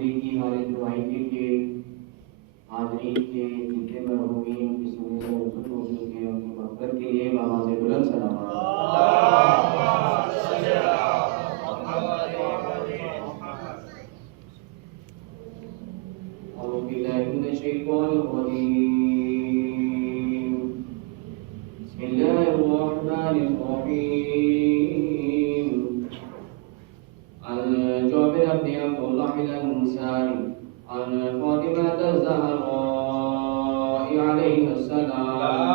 حاضری کی ہمارے دعائی کے حاضرین کے جتنے مرحومین ان کی سننے سے رخصت ہو چکے ہیں ان کی مغفرت کے لیے بآواز بلند سلام أعوذ بالله من الشيطان الرجيم بسم الله الرحمن الرحيم عن جابر بن عبد الله الأنصاري عن فاطمة الزهراء عليها السلام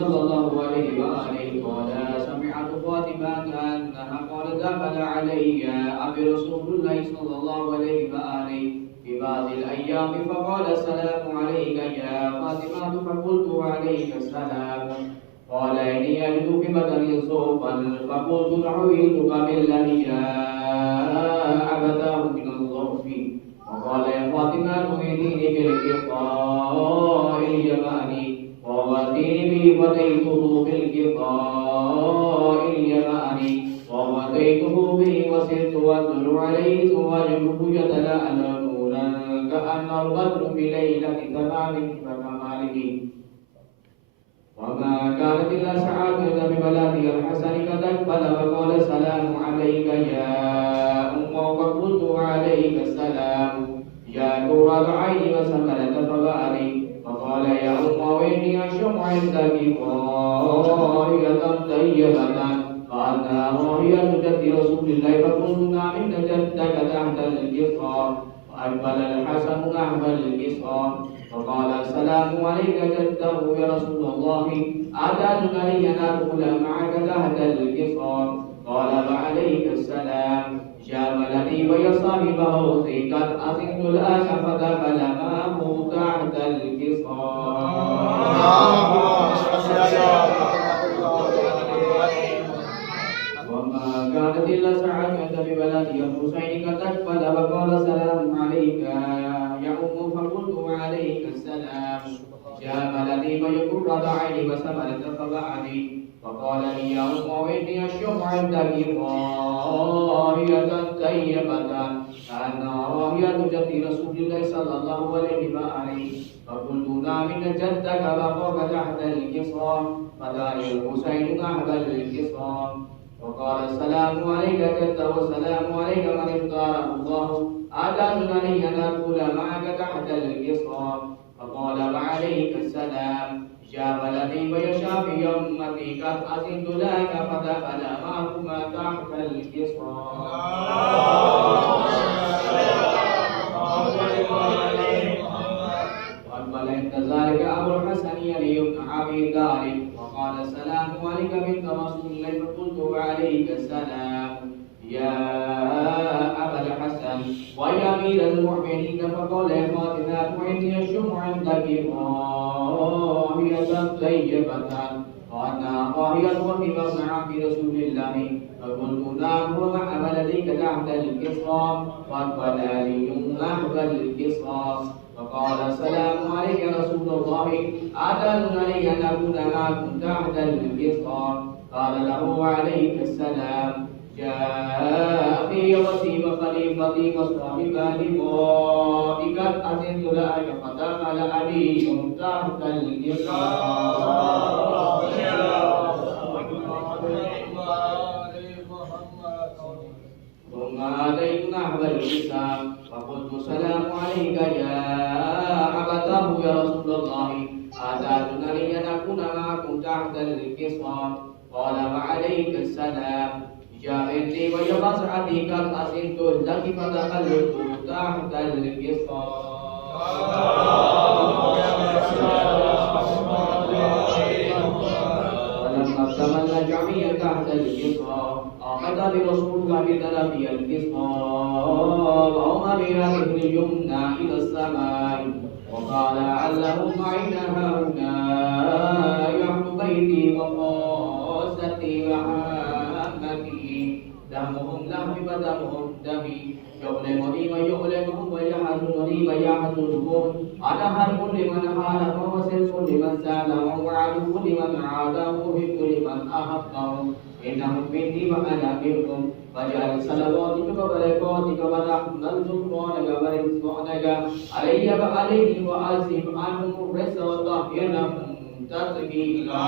صلى الله عليه وآله قال سمعت فاطمة أنها قالت دخل علي أبي رسول الله صلى الله عليه وآله في بعض الأيام فقال السلام عليك يا فاطمة فقلت عليك السلام قال إني أجد في بدني صوفا فقلت نعوذك بالذي أبداه من الضعف وقال يا فاطمة ائتيني بالقطاء اليماني وواتيني به فتيته بالقطاء اليماني وواتيته به وسرت واتلو عليه وجهه يتلألأ نورا كأن البدر بليلة تمام وكماله وما كانت إلا سعادة ببلادي الحسن قد أقبل وقال السلام عليك يا أم فقلت عليك السلام يا قرة عيني وسمرة فبالي فقال يا أم وإني أشم عندك راهية طيبة فأنها راهية جد رسول الله فقلنا إن جدك تحت القصار فأقبل الحسن نحو القصار فقال السلام عليك جده يا رسول الله أتأذن لي أن أدخل معك تحت القصار قال وعليك السلام جاملني ويا صاحبه قد أذنت لك فدخل معه تحت وما كانت إلا سعادة ببلدي الحسين قد أقبل وقال السلام عليك يا أم فقلت عليك السلام جاملني ويقرة عيني وسمرة فبعني فقال لي يا أم وإني أشم عندك راهية طيبة أنها راهية جد رسول الله صلى الله عليه وآله فقلت نعم إن جدك وقف تحت القصار فدعا الحسين نحو القصار وقال السلام عليك جد والسلام عليك من اختاره الله أتأذن لي أن أدخل معك تحت القصار فقال وعليك السلام جابلني ويشافي أمتي قد أذنت لك فدخل معهما تحت القصار وأقبل عند ذلك أبو الحسن يلي بن أبي طالب وقال السلام عليك بنت رسول الله فقلت وعليك السلام يا أبا الحسن ويا أمير المؤمنين فقال يا فاطمة إني أشم عندك راهية طيبة وأنها راهية وفي مع في رسول الله فقلت نعم ومع بلدك تحت القصار وأقبل علي نحو القصار فقال السلام عليك يا رسول الله أتأذن لي أن أكون معكم تحت القصار قال له عليك السلام جاء في وسيم خليفتي وصاحبا لقائي قد أذنت لك فدخل علي تحت القصار ثم أتيت نحو القصار فقلت السلام عليك يا أبتاه يا رسول الله أتأذن لي أن أكون معكم تحت القصار قال وعليك السلام جاءتني ويا بصعتي قد أذنت لك فدخلت تحت القصار ولما اكتمل جميع تحت القصار أخذ برسول الله بطرفي القصار وأمر بهذه اليمنى إلى السماء وقال علهم عين هؤلاء يحب بيتي وقاستي وحامتي دمهم لهمي ودمهم دمي يؤلمني ويؤلمهم ويحزنني بيا حسودكم أنا حرب لمن حارب وسلف لمن سالم وعدو لمن عادى ومحب لمن أحبه إنهم مني وأنا منكم فاجعل صلواتك وبركاتك ورحمة سلطانك ورزقانك علي وعليه وأزم عنهم الرزق وطهرهم تطهيرا.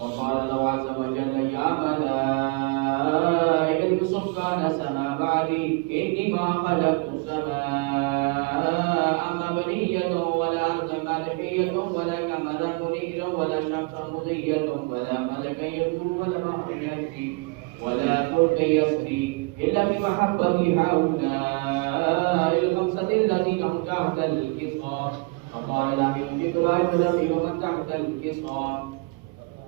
وقال الله عز وجل يا ملائكة سكان السماء بعدي إني ما خلقت السماء مبنية ولا أرض مدحية ولا قمرا منيرا ولا شمسا مضية ولا ملكا يدور ولا بحر يجري ولا فلك يسري إلا بمحبة هؤلاء الخمسة الذين هم تحت القصار. فقال لهم جبرائيل ربي ومن تحت القصار.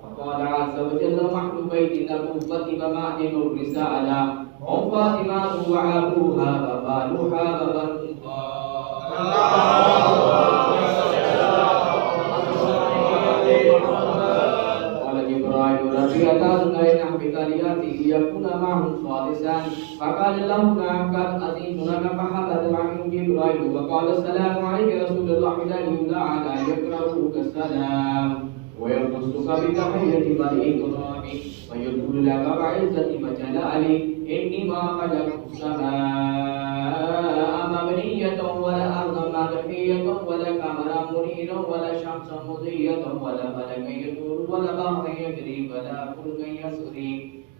فقال عز وجل محبوبين النبوة ومعدن الرسالة هم فاطمة وأبوها وبالها وبنوها. قال جبرائيل ربي أتاذن إن أحبط ليأتي ليكون معهم صادسا. فقال له نعم قد أذنتك فحمد عنه جبرائيل وقال السلام عليك رسول الله لا يدعى يكرهك السلام ويخصك بتحية والإكرام ويقول لك بعزة وجلالي إني ما خلقت السماء مبنية ولا أرض مدحية ولا قمرا منيرا ولا شمسا مضية ولا فلكا يدور ولا بحر يجري ولا فلك يسري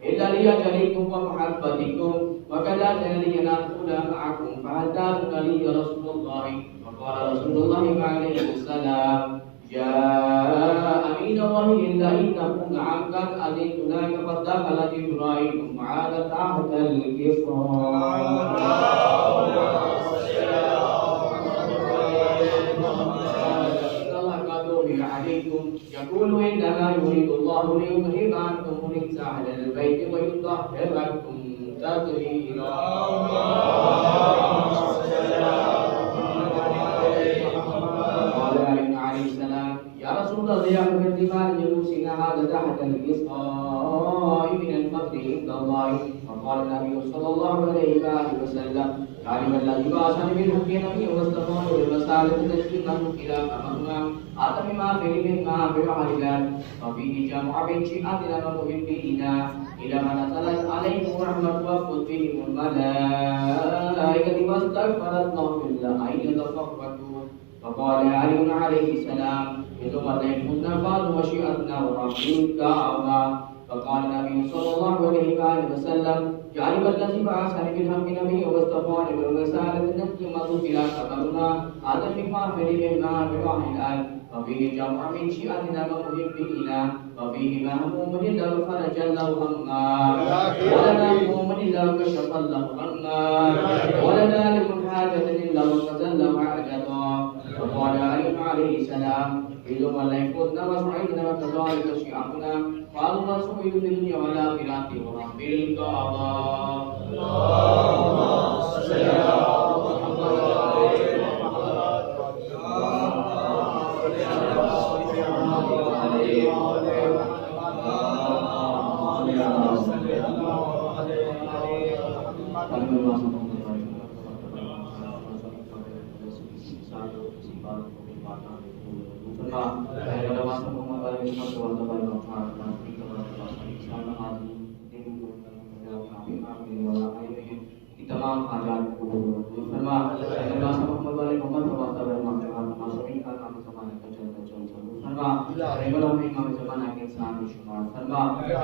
إلا لأجلكم ومحبتكم وكذلك لندخل معكم فهل تأذن لي يا رسول الله؟ فقال رسول الله عليه السلام يا أمين الله إلا إنكم نعم قد أذنت لك فدخل جبرائيل معاذ تحت القصار. يقول إنما يريد الله ليذهب عنكم الرجس أهل البيت ويطهركم تطهيرا. قال عليه السلام يا رسول الله يا أخبر بما جلوسنا هذا تحت القصاء من الفقر عند الله. فقال النبي صلى الله عليه وآله وسلم علم الذي بعثني بالحق نبيا واصطفاني بالرسالة تسليما إلى أمامنا أتم ما فيه مما في العالم وفيه جمع بين شيعتنا ومحبينا إلى ما نزلت عليهم رحمة وفقت بهم الملائكة واستغفرت لهم إلا أن يتفقدوا. فقال علي عليه السلام إذا وليكن فاض وشيعتنا ورحمة الكعبة. فقال النبي صلى الله عليه وآله وسلم جعل الذي بعثني بالحق نبيا واصطفاني بالرسالة تسليما إلى أمامنا أتم ما فيه مما في العالم وفيه جمع من شيعتنا ومحبينا وفيه مهموم له فرج له هما ولنا مؤمن له كشف له عنا ولنا لمن حاجة له وقضى له حاجته. وقال عليه السلام إذ وليكن وسعيدنا وكذلك شيعتنا قالوا وسعيد في الدنيا والآخرة ورب الكعبة. اللهم صل على तमाम हालात को फरमा अल्लाह मोहम्मद वाले मोहम्मद वास्ता रहमत मासूमी का नाम ज़माने का चलता फरमा रेमला में इमाम ज़माना के इंसान में शुमार फरमा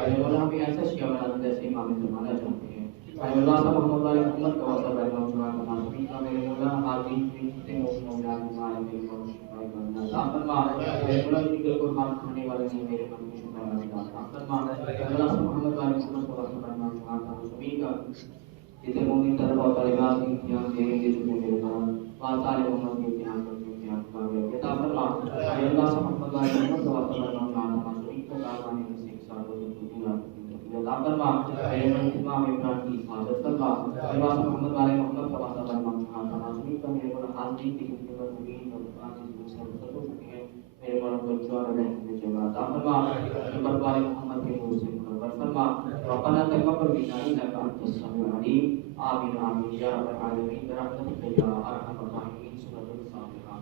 रेमला में ऐसा शिया बना जैसे इमाम ज़माना चाहते हैं अल्लाह मोहम्मद वाले मोहम्मद का वास्ता रहमत मासूमी का मेरे मौला हाज़िर जितने मौला हमारे मेरे मौला अल्लाह फरमा रेमला की दिल को खाम खाने वाले ने मेरे मन में शुमार अल्लाह फरमा अल्लाह मोहम्मद वाले मोहम्मद का वास्ता रहमत मासूमी का जितने मोमिन तरफ और तलिबात की इम्तिहान दे रहे हैं मेरे नाम वासाले मोहम्मद के इम्तिहान का अता फरमा अल्लाह मोहम्मद वाले मोहम्मद का वास्ता रहमत मासूमी को कारवानी में से साथ हो पूरा अता फरमा मेरे मन की मां में प्राण की हिफाजत फरमा अल्लाह मोहम्मद वाले मोहम्मद का वास्ता रहमत मासूमी का मेरे को हाजिर की खिदमत में और प्राण की सब हो चुकी है मेरे मन को चौर रहने में जगह अता फरमा नंबर वाले मोहम्मद के नूर से मुनव्वर फरमा ربنا تقبل منا انك انت السميع العليم آمين آمين يا رب العالمين برحمتك يا ارحم الراحمين. سورة الفاتحة.